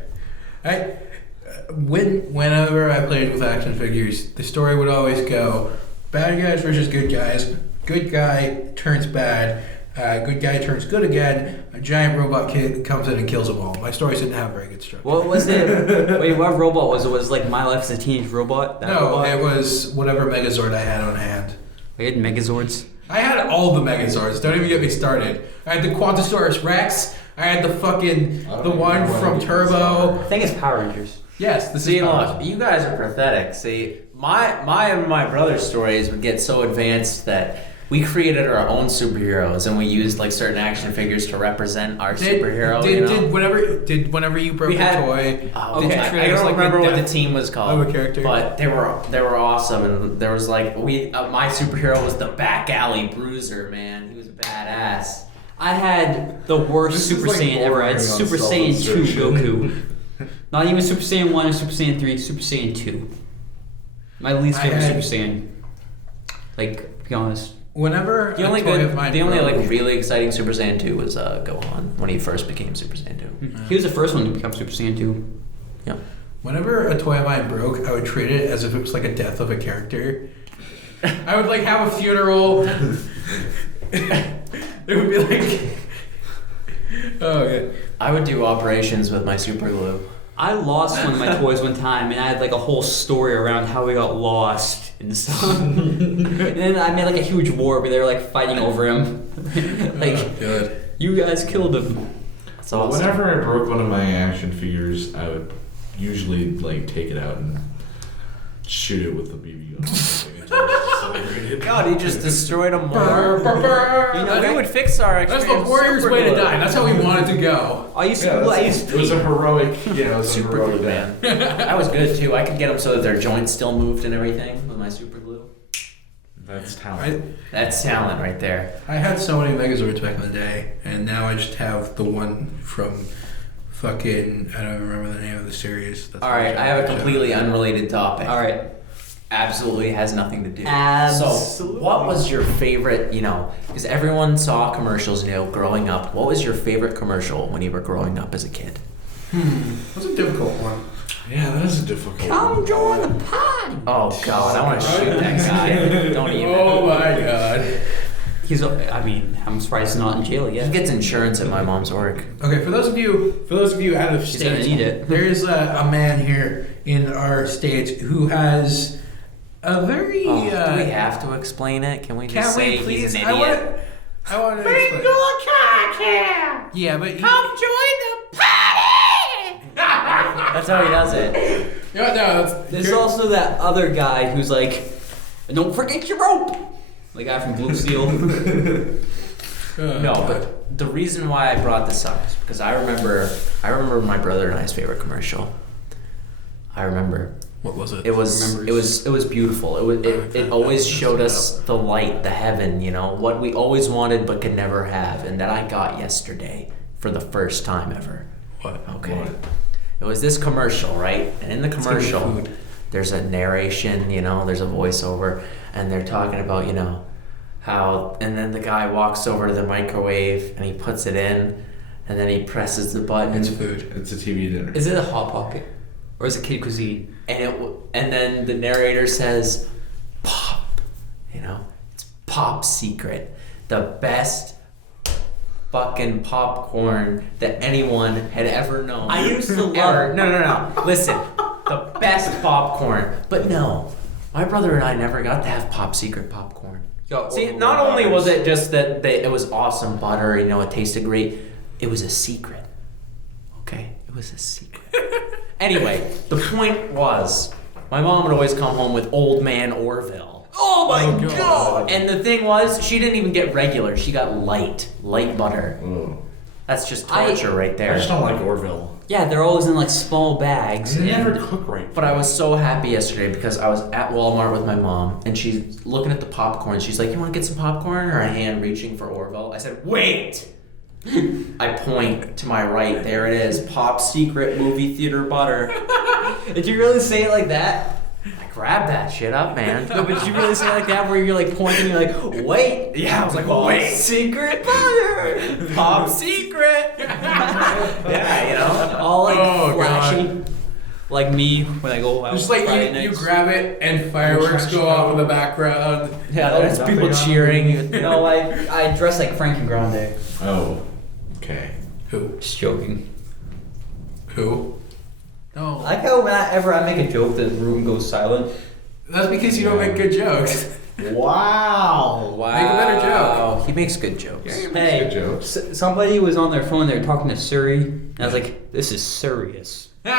Whenever I played with action figures, the story would always go bad guys versus good guys. Good guy turns bad. Good guy turns good again. A giant robot kid comes in and kills them all. My stories didn't have very good structure. What was it? Wait, what robot was it? Was it like My Life as a Teenage Robot? That No, robot? it was whatever Megazord I had on hand. I had Megazords. I had all the Megazords. Don't even get me started. I had the Quantosaurus Rex. I had the fucking I don't the even one know what from it is. Turbo. I think it's Power Rangers. Yes, this See, is look, you guys are pathetic. See, my brother's stories would get so advanced that we created our own superheroes and we used like certain action figures to represent our superhero. Did, you know? whenever you broke We a had- toy? Oh, did okay, you I treat it as, don't like, remember the what the death team was called, of a character? but they were awesome, and there was like my superhero was the back alley bruiser, man. He was badass. I had the worst This is Super like Saiyan ever. I had bordering on Super Saiyan 2 self-insertion. Goku. Not even Super Saiyan 1 or Super Saiyan 3, Super Saiyan 2. My least I favorite had- Super Saiyan. Like, to be honest. Whenever The only a toy good, of mine the only broke, like really exciting Super Saiyan 2 was Gohan when he first became Super Saiyan 2. He was the first one to become Super Saiyan 2. Yep. whenever a toy of mine broke, I would treat it as if it was like a death of a character. I would like have a funeral. It would be like, oh yeah. I would do operations with my super glue. I lost one of my toys one time, and I had like a whole story around how we got lost and stuff. And then I made like a huge war where they were like fighting over him. Like, Oh, good. you guys killed him. That's Well, awesome. whenever I broke one of my action figures, I would usually like take it out and shoot it with the BB gun. God, he just destroyed them Brr, more. brr, brr. You know, we would fix our That's experience. the warrior's super way to glue. die. That's how we wanted to go. I used to, Yeah, I used it was a heroic, Super glue, man. That was good too. I could get them so that their joints still moved and everything with my super glue. That's talent. That's talent right there. I had so many Megazords back in the day, and now I just have the one from fucking, I don't remember the name of the series. That's All right, I have a completely unrelated topic. All right. Absolutely has nothing to do. So, Absolutely. what was your favorite, because everyone saw commercials, growing up. What was your favorite commercial when you were growing up as a kid? That's a difficult one. Yeah, that is a difficult Come one. join the party. Oh, God, I want to shoot that guy. Don't even. Oh my god. He's, I mean, I'm surprised he's not in jail He yet. gets insurance at my mom's work. Okay, for those of you out of He's gonna state, need it. there's a man here in our state who has a very. Oh, do we have to explain it? Can we just Can say we please? he's an idiot? I want to explain. Yeah, but join the party! That's how he does it. no, that's, There's also that other guy who's like, don't forget your rope. The guy from Blue Steel. No, but the reason why I brought this up is because I remember my brother and I's favorite commercial. I remember. What was it? It was beautiful. It always showed us the light, the heaven, what we always wanted but could never have, and that I got yesterday for the first time ever. What? Okay. What? It was this commercial, right? And in the It's gonna be commercial, food. there's a narration, there's a voiceover, and they're talking about, how, and then the guy walks over to the microwave and he puts it in, and then he presses the button, It's food. It's a TV dinner. Is it a Hot Pocket? Or is it Kid Cuisine? and then the narrator says, "Pop," it's Pop Secret, the best fucking popcorn that anyone had ever known. I used to love- Ever. No. Listen, the best popcorn. But no, my brother and I never got to have Pop Secret popcorn. See, not only was it just that it was awesome butter, it tasted great, it was a secret. Okay? It was a secret. Anyway, the point was, my mom would always come home with Old Man Orville. Oh my Oh, god! God. And the thing was, she didn't even get regular, she got light butter. Oh. That's just torture right I there. just don't like Orville. Yeah, they're always in like small bags. They never cook right. But I was so happy yesterday because I was at Walmart with my mom and she's looking at the popcorn. She's like, "You want to get some popcorn?" Her hand reaching for Orville. I said, "Wait!" I point to my right. There it is. Pop Secret movie theater butter. Did you really say it like that? I grabbed that shit up, man. No, but did you really say it like that where you're like pointing and you're like, wait! Yeah, I was like, Pop "Wait, Secret butter! Pop Secret!" Yeah, All like Oh, flashy. Like me when I go out Just like Friday you nights. grab it and fireworks go off in the background. Yeah, there's Nothing people on cheering. No, I dress like Frankie Grande. Oh. Okay. Who? Just joking. Who? No. I like how whenever I make a joke, the room goes silent. That's because you don't make good jokes. Wow. Wow. Make a better joke. He makes good jokes. Yeah, he makes Hey, good jokes. somebody was on their phone. They were talking to Siri, and I was like, "This is serious." Why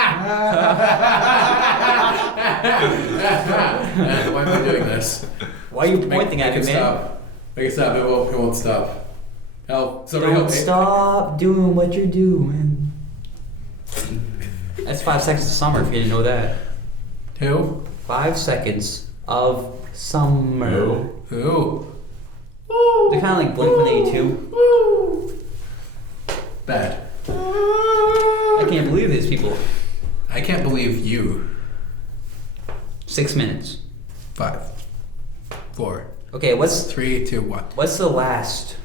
am I doing this? Why are you Make- pointing make at it me, man? Stop. Make it stop. It won't stop. Help! Somebody Don't help me. stop doing what you're doing. That's 5 seconds of summer. If you didn't know that. Who? 5 seconds of summer. Who? Who? They're kind of like Blink-182. Bad. I can't believe these people. I can't believe you. 6 minutes. 5, 4, Okay, what's 3, 2, 1. the last?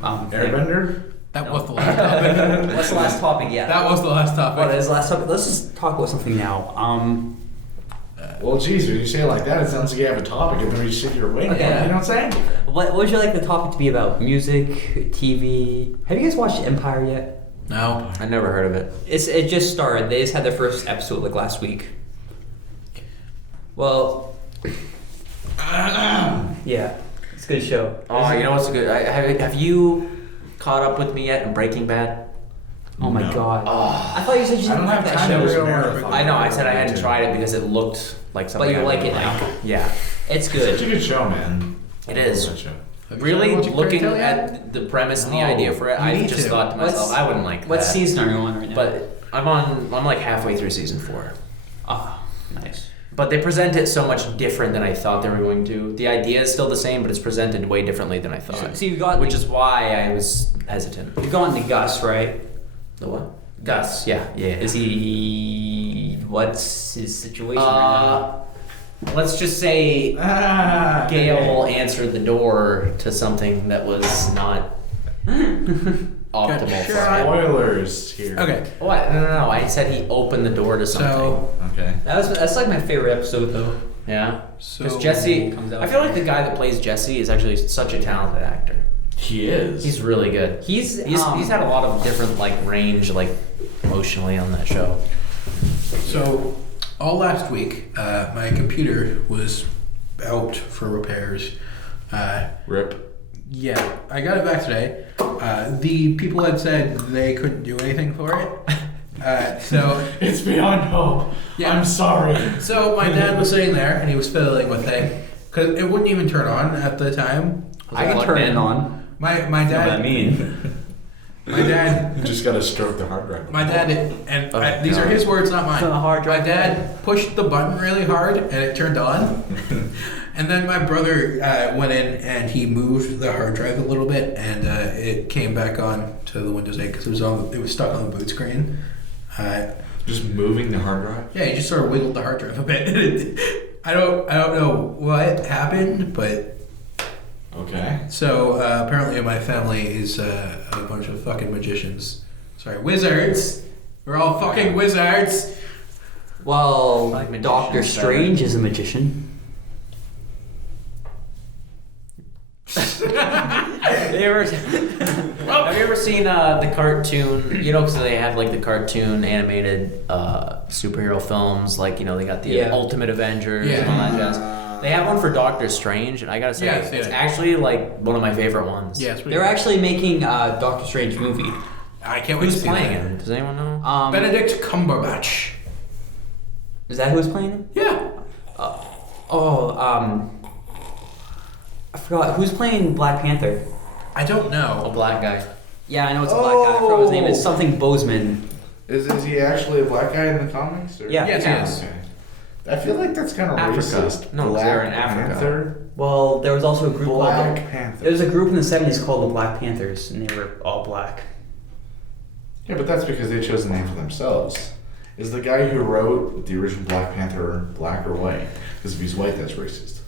Thing? Airbender? That No. was the last topic. What's the last topic? Yeah. That was the last topic. What is the last topic? Let's just talk about something now. Well, geez, when you say it like that, it sounds like you have a topic and then you sit here waiting. Okay. You know what I'm saying? What would you like the topic to be about? Music, TV. Have you guys watched Empire yet? No. I never heard of it. It just started. They just had their first episode like last week. Well, yeah, it's a good show. Oh, you know what's a good? Have you caught up with me yet in Breaking Bad? Oh my No. god. Oh. I thought you said you I didn't don't like have that time show. to show. go marathon. I know. I said I hadn't tried it because it looked like something. But you I like would it now. Yeah, It's Such a good. good show, man. it I love is. that show. Have you Really started watching looking Fairy Tail yet? at the premise and the No, idea for it, you I need just to. thought to myself, I wouldn't like What that. season are you on right now? But I'm like halfway through season 4. Ah, nice. But they present it so much different than I thought they were going to. The idea is still the same, but it's presented way differently than I thought. So you've got Which is why I was hesitant. you've gone to Gus, right? The what? Gus. Yeah. Is he? What's his situation right Let's just say Ah, Gail answered the door to something that was not optimal for him. Spoilers here. Okay. What? No. I said he opened the door to something. So, Okay. now? That's like my favorite episode though. Yeah. so Because Jesse, comes out. I feel like the guy that plays Jesse is actually such a talented actor. He is. He's really good. He's He's had a lot of different like range, like emotionally on that show. So, all last week, my computer was out for repairs. Rip. Yeah, I got it back today. The people had said they couldn't do anything for it. So It's beyond hope. Yeah. I'm sorry. So my dad was sitting there and he was fiddling with it because it wouldn't even turn on at the time. I can turn it on. My You know what I dad, mean? my dad, You just gotta stroke the hard drive. my dad, and Oh, these are God. his words, not mine. The hard drive. My dad pushed the button really hard and it turned on. And then my brother went in and he moved the hard drive a little bit and it came back on to the Windows 8 because it was stuck on the boot screen. Just moving the hard drive. Yeah, he just sort of wiggled the hard drive a bit. I don't know what happened, but Okay. so apparently my family is a bunch of fucking magicians. Sorry, wizards. We're all fucking wizards. Well, Like magicians, Doctor Strange is a magician. Have you ever seen the cartoon? You know, because they have like the cartoon animated superhero films. Like, you know, they got the Yeah. Ultimate Avengers Yeah. and all that jazz. They have one for Doctor Strange, and I gotta say, Yeah, I've seen it's it. actually like one of my favorite ones. Yes, They're actually making a Doctor Strange movie. I can't wait Who's to see playing that. it? Does anyone know? Benedict Cumberbatch. Is that who's playing it? Yeah. I forgot who's playing Black Panther. I don't A know. black guy. Yeah, I know it's a black guy. I forgot his name. It's something Bozeman. Is he actually a black guy in the comics? Or? Yeah. Yes, yeah. he is. Okay. I feel like that's kind of Africa. racist. No, 'cause Black they're in Africa. Panther. Well, there was also a group called Black Panther. there was a group in the 70s called the Black Panthers, and they were all black. Yeah, but that's because they chose a name for themselves. Is the guy who wrote the original Black Panther black or white? Because if he's white, that's racist.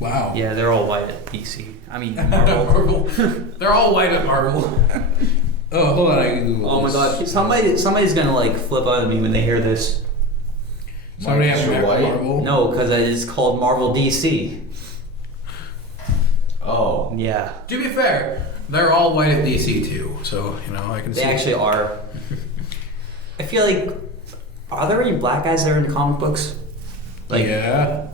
Wow. Yeah, they're all white at DC. I mean, Marvel. Marvel. They're all white at Marvel. Oh, hold on. I can Google Oh my this. god, somebody's gonna like flip out at me when they hear this. Somebody White, have you're white? Marvel? No, because it's called Marvel DC. Oh. Yeah, To be fair, they're all white at DC too, so you know I can they see. actually are. I feel like, are there any black guys that are in the comic books? Like, yeah.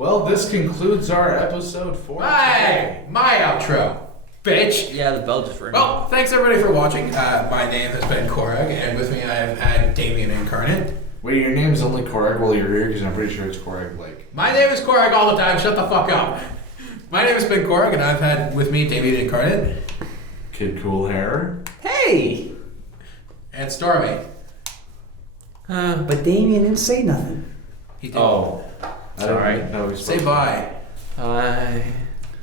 Well, this concludes our episode for Hey, my outro, bitch. Yeah, the bell just rang. Well, thanks everybody for watching. My name has been Korag, and with me I have had Damien Incarnate. Wait, your name's only Korag while you're here? Because I'm pretty sure it's Korag, like... My name is Korag all the time. Shut the fuck up. My name has been Korag, and I've had with me Damien Incarnate. Kid Cool Hair. Hey! And Stormy. But Damien didn't say nothing. He did. Oh. I Sorry. didn't know he was Say supposed bye. Bye.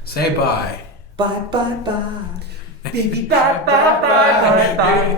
Say bye. Bye, bye, bye. Baby, bye, bye, bye, bye, bye.